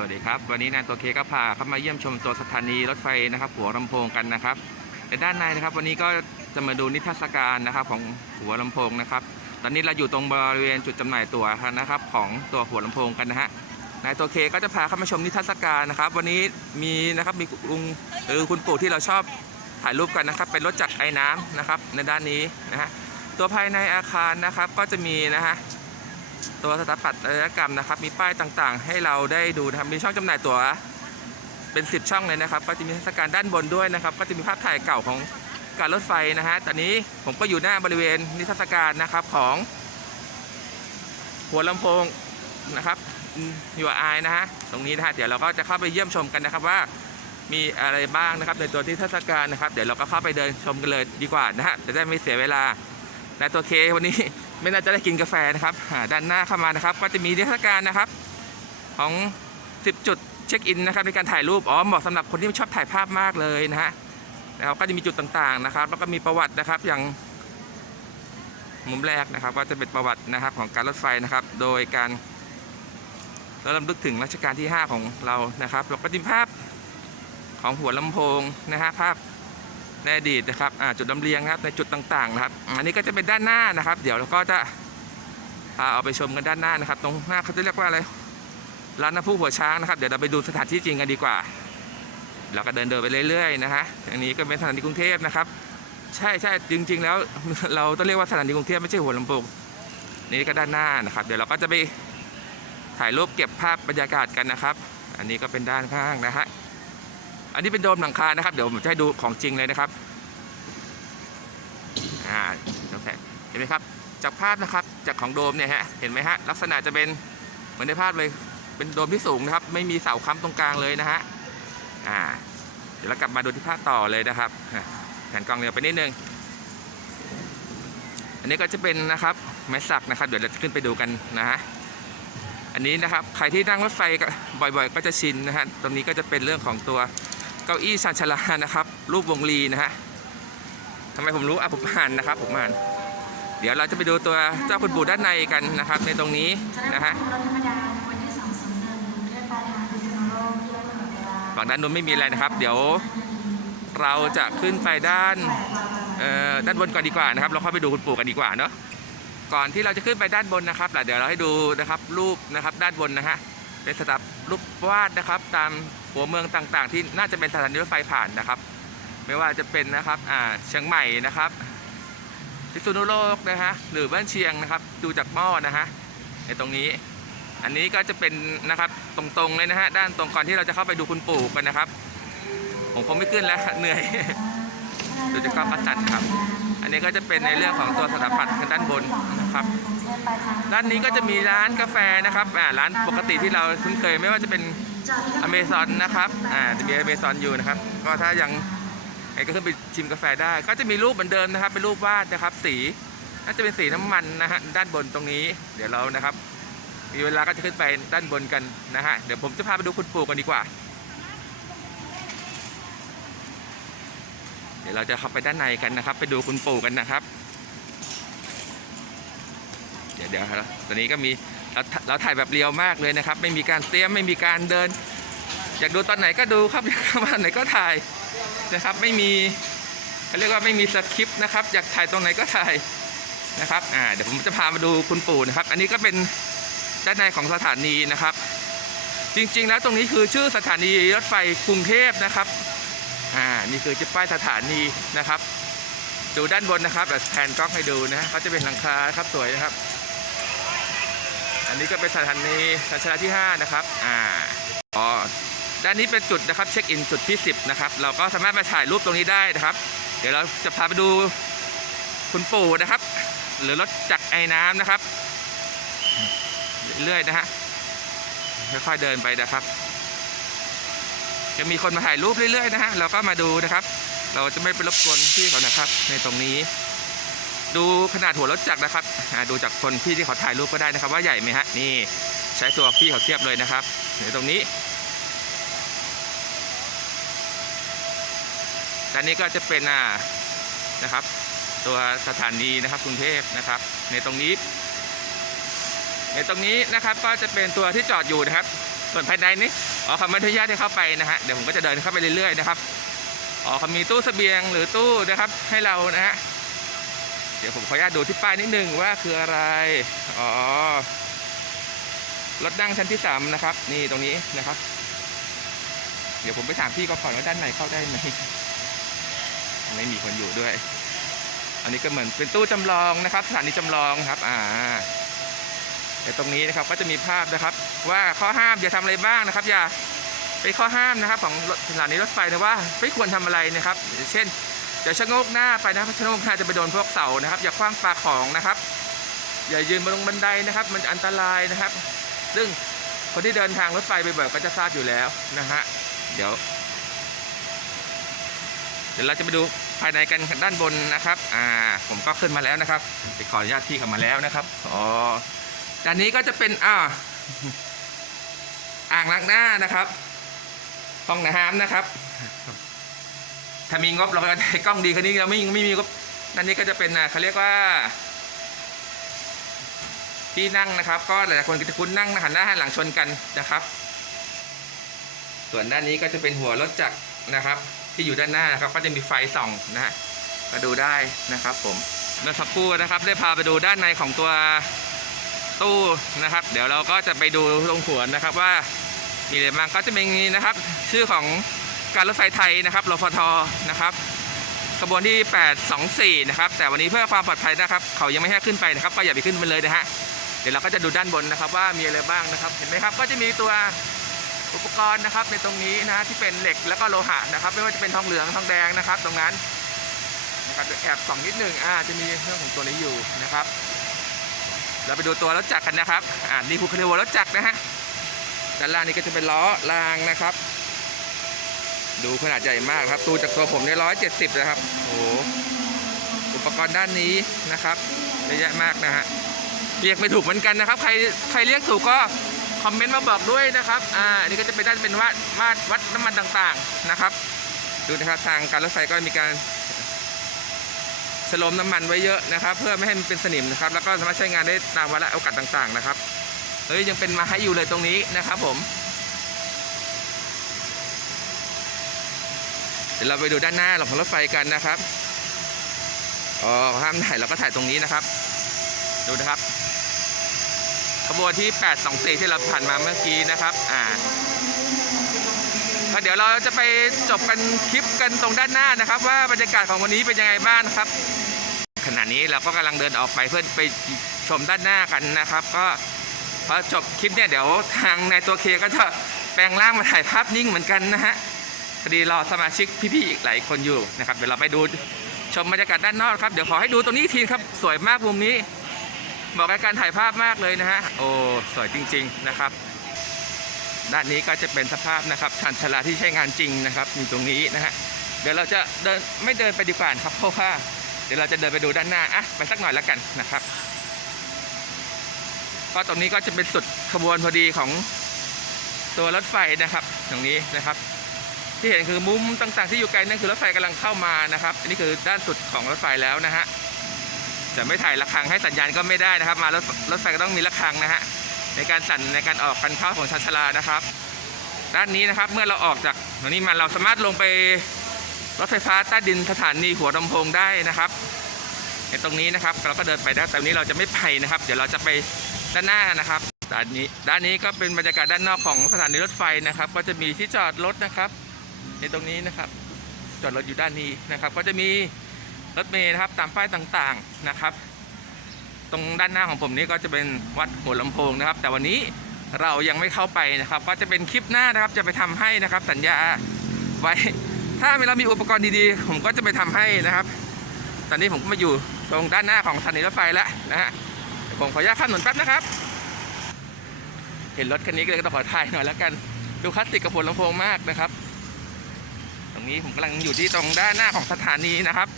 วัสดีครับ วันนี้นายตัวเคก็พาเข้ามาเยี่ยมชมตัวสถานีรถไฟนะครับหัวลำโพงกันนะครับในด้านในนะครับ วันนี้ก็จะมาดูนิทรรศการนะครับของหัวลำโพงนะครับ ตอนนี้เราอยู่ตรงบริเวณจุดจำหน่ายตั๋วนะครับของตัวหัวลำโพงกันนะฮะนายตัวเคก็จะพาเข้ามาชมนิทรรศการนะครับ วันนี้มีนะครับมีลุงหรือคุณปู่ที่เราชอบถ่ายรูปกันนะครับ เป็นรถจักรไอ้น้ำนะครับในด้านนี้นะฮะตัวภายในอาคารนะครับก็จะมีนะฮะ ตัวสถาปัตยกรรมนะครับ มีป้ายต่างๆ ให้เราได้ดูนะครับ มีช่องจำหน่ายตั๋วเป็น 10 ช่องเลยนะครับก็จะมีเทศกาลด้านบนด้วยนะครับ ก็จะมีภาพถ่ายเก่าของการรถไฟนะฮะ ตอนนี้ผมก็อยู่หน้าบริเวณนิทรรศการนะครับของหัวลำโพงนะครับยูไอนะฮะ ตรงนี้นะฮะ เดี๋ยวเราก็จะเข้าไปเยี่ยมชมกันนะครับว่ามีอะไรบ้างนะครับในตัวนิทรรศการนะครับ เดี๋ยวเราก็เข้าไปเดินชมกันเลยดีกว่านะฮะจะได้ไม่เสียเวลาในตัวเควันนี้ ไม่น่าจะได้กินกาแฟนะครับด้านหน้าเข้ามานะครับ ก็จะมีนิทรรศการนะครับ ของ 10 จุดเช็คอินนะครับในการถ่ายรูปอ๋อเหมาะสำหรับคนที่ชอบถ่ายภาพมากเลยนะฮะแล้วก็จะมีจุดต่างๆนะครับ แล้วก็มีประวัตินะครับอย่างมุมแรกนะครับก็จะเป็นประวัตินะครับของการรถไฟนะครับ โดยการเราลำลึกถึงรัชกาลที่ 5 ของเรานะครับแล้วก็จะมีภาพของหัวลำโพงนะฮะภาพ ในอดีตนะครับจุดลำเลียงนะครับในจุดต่างๆนะครับ อันนี้ก็จะเป็นด้านหน้านะครับ เดี๋ยวเราก็จะเอาไปชมกันด้านหน้านะครับ ตรงหน้าเขาจะเรียกว่าอะไรร้านน้ำพุหัวช้างนะครับ เดี๋ยวเราไปดูสถานที่จริงกันดีกว่าเราก็เดินเดินไปเรื่อยๆนะฮะอันนี้ก็เป็นสถานีกรุงเทพนะครับ ใช่ใช่จริง ๆ แล้วเราต้องเรียกว่าสถานีกรุงเทพไม่ใช่หัวลำโพงนี่ก็ด้านหน้านะครับ เดี๋ยวเราก็จะไปถ่ายรูปเก็บภาพบรรยากาศกันนะครับ อันนี้ก็เป็นด้านข้างนะฮะ อันนี้เป็นโดมหลังคานะครับ เดี๋ยวผมจะให้ดูของจริงเลยนะครับอ่าโอเคเห็นไหมครับ จากภาพนะครับจากของโดมเนี่ยฮะเห็นไหมฮะลักษณะจะเป็นเหมือนในภาพเลยเป็นโดมที่สูงนะครับ ไม่มีเสาค้ำตรงกลางเลยนะฮะอ่าเดี๋ยวเรากลับมาดูที่ภาพต่อเลยนะครับแผนกล้องเร็วไปนิดนึง อันนี้ก็จะเป็นนะครับไม้สักนะครับ เดี๋ยวเราจะขึ้นไปดูกันนะฮะ อันนี้นะครับใครที่นั่งรถไฟก็บ่อยๆ ก็จะชินนะฮะ ตรงนี้ก็จะเป็นเรื่องของตัว ก้าอี้ชานชาลานะครับ รูปวงลีนะฮะทำไมผมรู้อะผมอ่านนะครับ ผมอ่าน เดี๋ยวเราจะไปดูตัวเจ้าคุณปู่ด้านในกันนะครับ ในตรงนี้นะฮะฝั่งด้านนู้นไม่มีอะไรนะครับ เดี๋ยวเราจะขึ้นไปด้านเอ่อด้านบนก่อนดีกว่านะครับ เราเข้าไปดูคุณปู่กันดีกว่าเนาะก่อนที่เราจะขึ้นไปด้านบนนะครับเดี๋ยวเราให้ดูนะครับรูปนะครับด้านบนนะฮะเป็นสถาปรูปวาดนะครับตาม หัวเมืองต่างๆ ที่น่าจะเป็นสถานีรถไฟผ่านนะครับ ไม่ว่าจะเป็นนะครับอ่าเชียงใหม่นะครับพิษณุโลกนะฮะหรือบ้านเชียงนะครับ ดูจากหม้อนะฮะในตรงนี้ อันนี้ก็จะเป็นนะครับตรงๆเลยนะฮะด้านตรงก่อนที่เราจะเข้าไปดูคุณปู่กันนะครับ ผมคงไม่ขึ้นแล้วเหนื่อยดูจากกล้องพัสสันครับ อันนี้ก็จะเป็นในเรื่องของตัวสถาปัตย์ทางด้านบนนะครับ ด้านนี้ก็จะมีร้านกาแฟนะครับอ่าร้านปกติที่เราคุ้นเคยไม่ว่าจะเป็น อเมซอนนะครับ อ่าจะมีอเมซอนอยู่นะครับ ก็ถ้ายังไงก็ขึ้นไปชิมกาแฟได้ ก็จะมีรูปเหมือนเดิมนะครับ เป็นรูปวาดนะครับ สี น่าจะเป็นสีน้ำมันนะฮะ ด้านบนตรงนี้ เดี๋ยวเรานะครับ มีเวลาก็จะขึ้นไปด้านบนกันนะฮะ เดี๋ยวผมจะพาไปดูคุณปู่กันดีกว่า เดี๋ยวเราจะเข้าไปด้านในกันนะครับ ไปดูคุณปู่กันนะครับ เดี๋ยวเดี๋ยวครับตอนนี้ก็มี เราเราถ่ายแบบเรียวมากเลยนะครับ ไม่มีการเตรียมไม่มีการเดิน อยากดูตอนไหนก็ดูครับอยากทำอันไหนก็ถ่ายนะครับ ไม่มีเขาเรียกว่าไม่มีสคริปต์นะครับ อยากถ่ายตรงไหนก็ถ่ายนะครับอ่าเดี๋ยวผมจะพามาดูคุณปู่นะครับ อันนี้ก็เป็นด้านในของสถานีนะครับ จริงๆแล้วตรงนี้คือชื่อสถานีรถไฟกรุงเทพนะครับอ่านี่คือจะป้ายสถานีนะครับ ดูด้านบนนะครับแบบแผนกล้องให้ดูนะเขาจะเป็นหลังคาครับสวยนะครับ อันนี้ก็เป็นสถานีสถานีที่ 5 นะครับ อ่า อ๋อ ด้านนี้เป็นจุดนะครับเช็คอินจุดที่ 10 นะครับ เราก็สามารถมาถ่ายรูปตรงนี้ได้นะครับ เดี๋ยวเราจะพาไปดูคุณปู่นะครับ หรือรถจักรไอ้น้ำนะครับ เรื่อยๆนะฮะ ค่อยๆเดินไปนะครับ จะมีคนมาถ่ายรูปเรื่อยๆนะฮะ เราก็มาดูนะครับ เราจะไม่ไปรบกวนพี่เขานะครับ ในตรงนี้ ดูขนาดหัวรถจักรนะครับดูจากคนพี่ที่เขาถ่ายรูปก็ได้นะครับ ว่าใหญ่ไหมฮะนี่ใช้ตัวพี่เขาเทียบเลยนะครับในตรงนี้ด้านนี้ก็จะเป็นอ่านะครับ ตัวสถานีนะครับกรุงเทพนะครับ ในตรงนี้ ในตรงนี้นะครับก็จะเป็นตัวที่จอดอยู่นะครับ ส่วนภายในนี้อ๋อเขาไม่อนุญาตให้เข้าไปนะฮะเดี๋ยวผมก็จะเดินเข้าไปเรื่อยๆนะครับอ๋อเขามีตู้เสบียงหรือตู้นะครับให้เรานะฮะ เดี๋ยวผมขออนุญาตดูที่ป้ายนิดนึงว่าคืออะไร อ๋อ รถนั่งชั้นที่สามนะครับ นี่ตรงนี้นะครับ เดี๋ยวผมไปถามพี่ก็ก่อนว่าด้านในเข้าได้ไหมไม่มีคนอยู่ด้วย อันนี้ก็เหมือนเป็นตู้จำลองนะครับ สถานีจำลองครับ อ่าแต่ตรงนี้นะครับก็จะมีภาพนะครับ ว่าข้อห้ามอย่าทำอะไรบ้างนะครับ อย่าเป็นข้อห้ามนะครับ ของสถานีรถไฟนะว่าไม่ควรทำอะไรนะครับ เช่น อย่าชะโงกหน้าไปนะครับชะโงกหน้าจะไปโดนพวกเสานะครับ อย่าคว้างปลาของนะครับ อย่ายืนบนบันไดนะครับ มันอันตรายนะครับ ซึ่งคนที่เดินทางรถไฟบ่อยๆก็จะทราบอยู่แล้วนะฮะเดี๋ยว เดี๋ยวเราจะไปดูภายในกันด้านบนนะครับ อ่า ผมก็ขึ้นมาแล้วนะครับไปขออนุญาตพี่เข้ามาแล้วนะครับ อ๋อ ด้านนี้ก็จะเป็น อ่า อ่างล้างหน้านะครับ ห้องน้ำนะครับ ถ้ามีงบเราก็ได้กล้องดีคันนี้เราไม่ไม่มีงบด้านนี้ก็จะเป็นอ่าเขาเรียกว่า ที่นั่งนะครับ ก็หลายๆคนก็จะคุ้นนั่งหันหน้าหันหลังชนกันนะครับ ส่วนด้านนี้ก็จะเป็นหัวรถจักรนะครับ ที่อยู่ด้านหน้านะครับ ก็จะมีไฟส่องนะฮะมาดูได้นะครับ ผมเมื่อสักครู่นะครับ ได้พาไปดูด้านในของตัวตู้นะครับ เดี๋ยวเราก็จะไปดูตรงหัวนะครับว่ามีอะไรบ้างก็จะมีนะครับ ชื่อของ การรถไฟไทยนะครับรฟทนะครับขบวนที่ 824 นะครับ แต่วันนี้เพื่อความปลอดภัยนะครับ เขายังไม่ให้ขึ้นไปนะครับ ก็อย่าไปขึ้นไปเลยนะฮะ เดี๋ยวเราก็จะดูด้านบนนะครับว่ามีอะไรบ้างนะครับ เห็นไหมครับ ก็จะมีตัวอุปกรณ์นะครับในตรงนี้นะที่เป็นเหล็กแล้วก็โลหะนะครับ ไม่ว่าจะเป็นทองเหลืองทองแดงนะครับ ตรงนั้นนะครับแอบส่องนิดหนึ่งอ่าจะมีเรื่องของตัวนี้อยู่นะครับ เราไปดูตัวรถจักรกันนะครับ อ่านี่คือเรียกว่ารถจักรนะฮะ ด้านล่างนี้ก็จะเป็นล้อรางนะครับ ดูขนาดใหญ่มากครับ ตู้จากตัวผมเนี่ยร้อยเจ็ดสิบนะครับโอ้อุปกรณ์ด้านนี้นะครับเยอะแยะมากนะฮะเรียกไม่ถูกเหมือนกันนะครับ ใครใครเรียกถูกก็คอมเมนต์มาบอกด้วยนะครับอ่าอันนี้ก็จะเป็นด้านเป็นวัดมาตรวัดน้ำมันต่างๆนะครับ ดูนะครับทางการรถไฟก็มีการสลมน้ำมันไว้เยอะนะครับ เพื่อไม่ให้มันเป็นสนิมนะครับ แล้วก็สามารถใช้งานได้ตามวาระโอกาสต่างๆนะครับเฮ้ยยังเป็นมาให้อยู่เลยตรงนี้นะครับผม ดี๋ยวเราไปดูด้านหน้าของรถไฟกันนะครับอ๋อห้ามถ่ายเราก็ถ่ายตรงนี้นะครับ ดูนะครับขบวนที่ 824 ที่เราผ่านมาเมื่อกี้นะครับ อ่าก็เดี๋ยวเราจะไปจบกันคลิปกันตรงด้านหน้านะครับ ว่าบรรยากาศของวันนี้เป็นยังไงบ้างครับ ขณะนี้เราก็กำลังเดินออกไปเพื่อไปชมด้านหน้ากันนะครับ ก็พอจบคลิปเนี่ยเดี๋ยวทางนายตัวเคก็จะแปลงร่างมาถ่ายภาพนิ่งเหมือนกันนะฮะ พอดีรอสมาชิกพี่ๆอีกหลายคนอยู่นะครับเดี๋ยวเราไปดูชมบรรยากาศด้านนอกครับเดี๋ยวขอให้ดูตรงนี้อีกทีครับสวยมากมุมนี้บอกกับการถ่ายภาพมากเลยนะฮะโอ้สวยจริง ๆนะครับ ด้านนี้ก็จะเป็นสภาพนะครับชานชลาที่ใช้งานจริงนะครับอยู่ตรงนี้นะฮะเดี๋ยวเราจะเดินไม่เดินไปดีกว่าครับเพราะว่าเดี๋ยวเราจะเดินไปดูด้านหน้าอะไปสักหน่อยแล้วกันนะครับก็ตรงนี้ก็จะเป็นสุดขบวนพอดีของตัวรถไฟนะครับ ตรงนี้นะครับ ที่เห็นคือมุมต่างๆที่อยู่ไกลนั่นคือรถไฟกำลังเข้ามานะครับ อันนี้คือด้านสุดของรถไฟแล้วนะฮะจะไม่ถ่ายระฆังให้สัญญาณก็ไม่ได้นะครับ มารถรถไฟก็ต้องมีระฆังนะฮะในการสั่นในการออกกันเข้าของชานชลานะครับ ด้านนี้นะครับเมื่อเราออกจากตรงนี้มาเราสามารถลงไปรถไฟฟ้าใต้ดินสถานีหัวลำโพงได้นะครับในตรงนี้นะครับเราก็เดินไปได้แต่วันนี้เราจะไม่ไปนะครับ เดี๋ยวเราจะไปด้านหน้านะครับด้านนี้ด้านนี้ก็เป็นบรรยากาศด้านนอกของสถานีรถไฟนะครับ ก็จะมีที่จอดรถนะครับ ในตรงนี้นะครับ จอดรถอยู่ด้านนี้นะครับ ก็จะมีรถเมล์นะครับตามป้ายต่างๆนะครับ ตรงด้านหน้าของผมนี้ก็จะเป็นวัดหัวลำโพงนะครับ แต่วันนี้เรายังไม่เข้าไปนะครับก็จะเป็นคลิปหน้านะครับจะไปทำให้นะครับสัญญาไว้ถ้าเรามีอุปกรณ์ดีๆ ผมก็จะไปทำให้นะครับ ตอนนี้ผมก็มาอยู่ตรงด้านหน้าของสถานีรถไฟแล้วนะฮะผมขออนุญาตข้ามถนนแป๊บนะครับ เห็นรถคันนี้ก็เลยต้องขอถ่ายหน่อยแล้วกัน ดูคลาสสิกกับหัวลำโพงมากนะครับ รงนี้ผมกำลังอยู่ที่ตรงด้านหน้าของสถานีนะครับ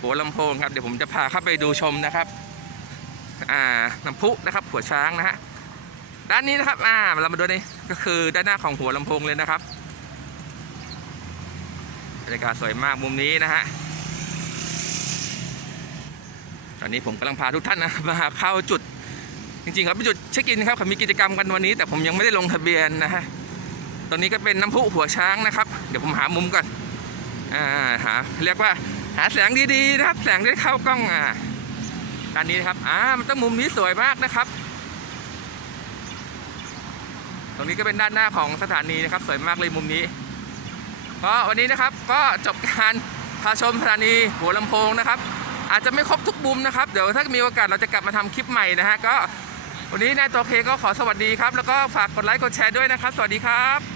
หัวลำโพงครับเดี๋ยวผมจะพาเข้าไปดูชมนะครับ อ่าน้ำพุนะครับ หัวช้างนะฮะด้านนี้นะครับ อ่าเรามาดูนี่ก็คือด้านหน้าของหัวลำโพงเลยนะครับบรรยากาศสวยมากมุมนี้นะฮะตอนนี้ผมกำลังพาทุกท่านนะมาเข้าจุด จริงๆครับเป็นจุดเช็คอินครับเขามีกิจกรรมกันวันนี้ แต่ผมยังไม่ได้ลงทะเบียนนะฮะ ตรงนี้ก็เป็นน้ำพุหัวช้างนะครับ เดี๋ยวผมหามุมก่อนอ่าหาเรียกว่าหาแสงดีๆนะครับ แสงได้เข้ากล้องอ่าด้านนี้นะครับอ่ามันต้องมุมนี้สวยมากนะครับ ตรงนี้ก็เป็นด้านหน้าของสถานีนะครับ สวยมากเลยมุมนี้ก็วันนี้นะครับก็จบการพาชมสถานีหัวลำโพงนะครับ อาจจะไม่ครบทุกมุมนะครับ เดี๋ยวถ้ามีโอกาสเราจะกลับมาทำคลิปใหม่นะฮะก็วันนี้นายตัวเคก็ขอสวัสดีครับ แล้วก็ฝากกดไลค์กดแชร์ด้วยนะครับ สวัสดีครับ